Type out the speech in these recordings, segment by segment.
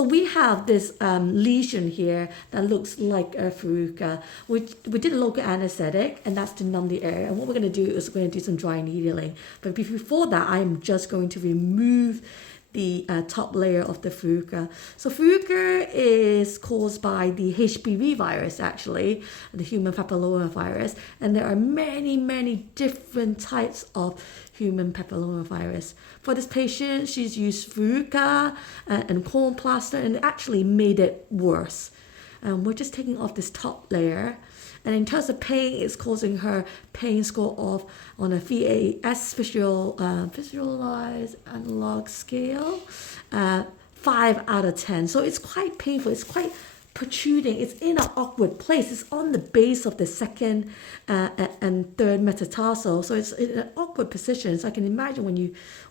So we have this lesion here that looks like a verruca. We did a local anesthetic, and that's to numb the area. And what we're going to do is we're going to do some dry needling. But before that, I'm just going to remove the top layer of the verruca. So verruca is caused by the HPV virus, actually, the human papillomavirus, and there are many different types of human papillomavirus. For this patient, she's used verruca and corn plaster, and it actually made it worse. We're just taking off this top layer. And in terms of pain, it's causing her pain score of on a VAS visualized analog scale, 5 out of 10. So it's quite painful. It's quite protruding. It's in an awkward place. It's on the base of the second and third metatarsal. So it's in an awkward position. So I can imagine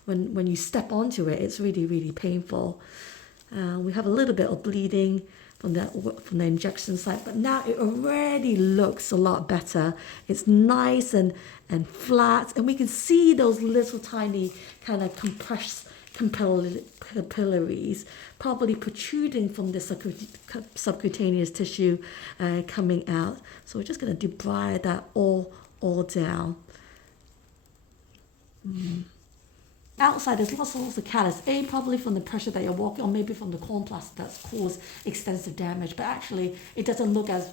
when you step onto it, it's really painful. We have a little bit of bleeding from the injection site, but now it already looks a lot better. It's nice and flat, and we can see those little tiny kind of compressed capillaries probably protruding from the subcutaneous tissue coming out. So we're just going to debride that all down. Outside, there's lots of callus. Probably from the pressure that you're walking, or maybe from the corn plaster that's caused extensive damage. But actually, it doesn't look as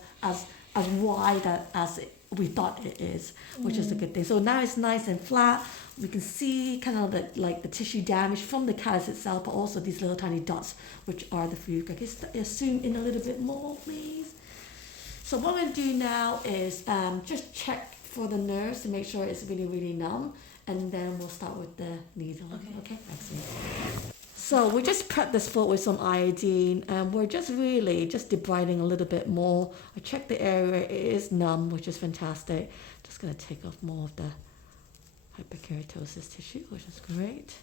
wide as we thought it is, which is a good thing. So now it's nice and flat. We can see kind of the tissue damage from the callus itself, but also these little tiny dots, which are the verruca. Can you zoom in a little bit more, please? So what we're going to do now is just check for the nerves to make sure it's really numb. And then we'll start with the needle. Okay, excellent. So we just prepped this foot with some iodine, and we're just debriding a little bit more. I checked the area, it is numb, which is fantastic. Just going to take off more of the hyperkeratosis tissue, which is great.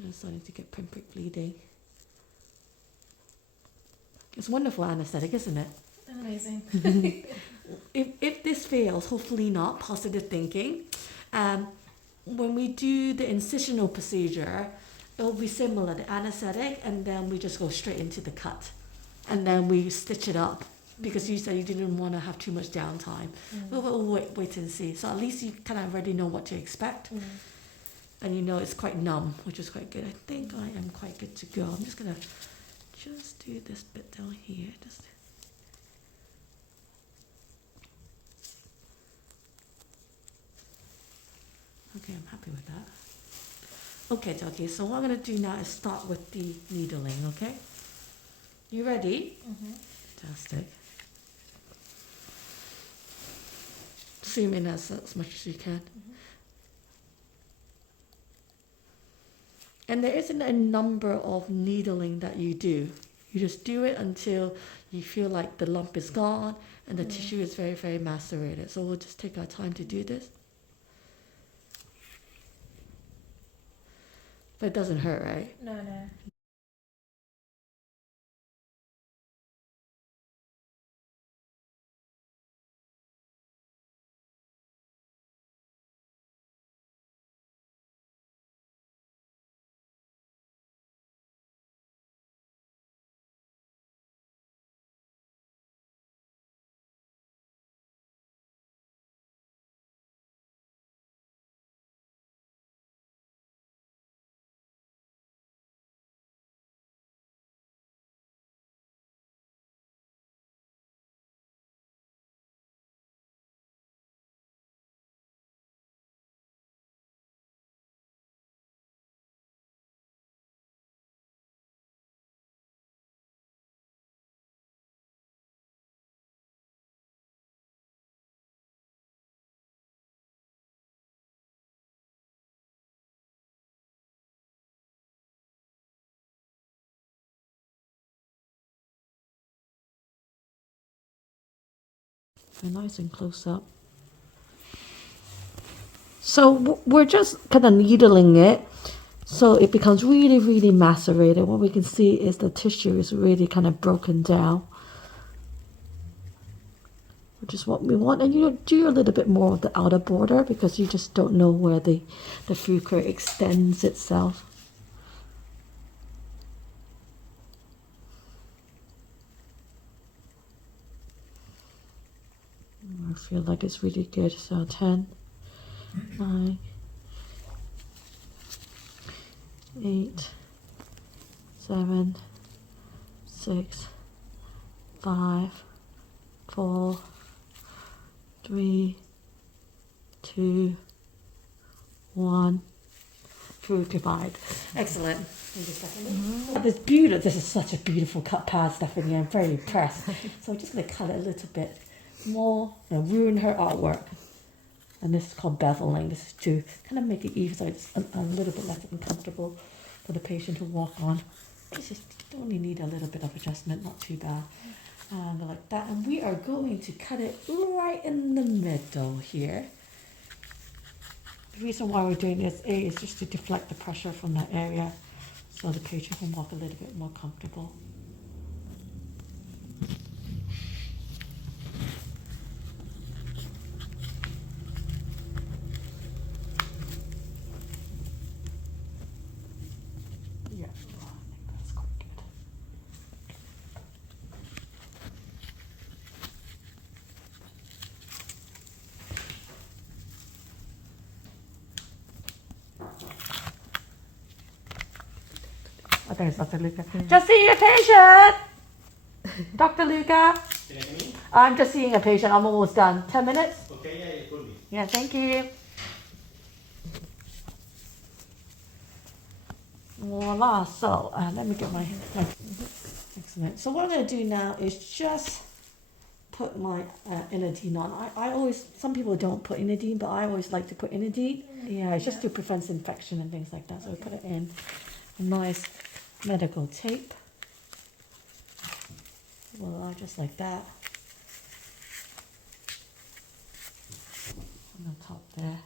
I'm starting to get pinprick bleeding. It's wonderful anesthetic, isn't it? Amazing. If this fails, hopefully not, positive thinking. When we do the incisional procedure, it will be similar, the anesthetic, and then we just go straight into the cut. And then we stitch it up, because you said you didn't want to have too much downtime. We'll wait and see. So at least you kind of already know what to expect. And you know it's quite numb, which is quite good. I think I am quite good to go. I'm just going to do this bit down here. Okay, I'm happy with that. Okay, so what I'm going to do now is start with the needling, okay? You ready? Fantastic. Zoom in as much as you can. And there isn't a number of needling that you do. You just do it until you feel like the lump is gone and the tissue is very macerated. So we'll just take our time to do this. But it doesn't hurt, right? No. Nice and close up. So we're just kind of needling it so it becomes really macerated. What we can see is the tissue is really kind of broken down. which is what we want. And you do a little bit more of the outer border because you just don't know where the verruca extends itself. I feel like it's really good. So 10, 9, 8, 7, 6, 5, 4, 3, 2, 1. Fructified. Excellent. Oh, this beautiful. This is such a beautiful cut pad, Stephanie. I'm very impressed. So I'm just going to cut it a little bit more and ruin her artwork. And this is called beveling. This is to kind of make it even so it's a little bit less uncomfortable for the patient to walk on. It's just only need a little bit of adjustment, not too bad. And like that. And we are going to cut it right in the middle here. The reason why we're doing this, A, is just to deflect the pressure from that area so the patient can walk a little bit more comfortable. Yeah, I think that's quite good. Okay, it's Dr. Luca. Just seeing a patient! Dr. Luca? I'm just seeing a patient. I'm almost done. 10 minutes? Okay, yeah, you told me. Yeah, thank you. Voila. So, let me get my excellent. So what I'm going to do now is just put my inadine on. I always, some people don't put inadine, but I always like to put inadine. Yeah, it's just to prevent infection and things like that. So we put it in a nice medical tape. Voila, just like that. On the top there.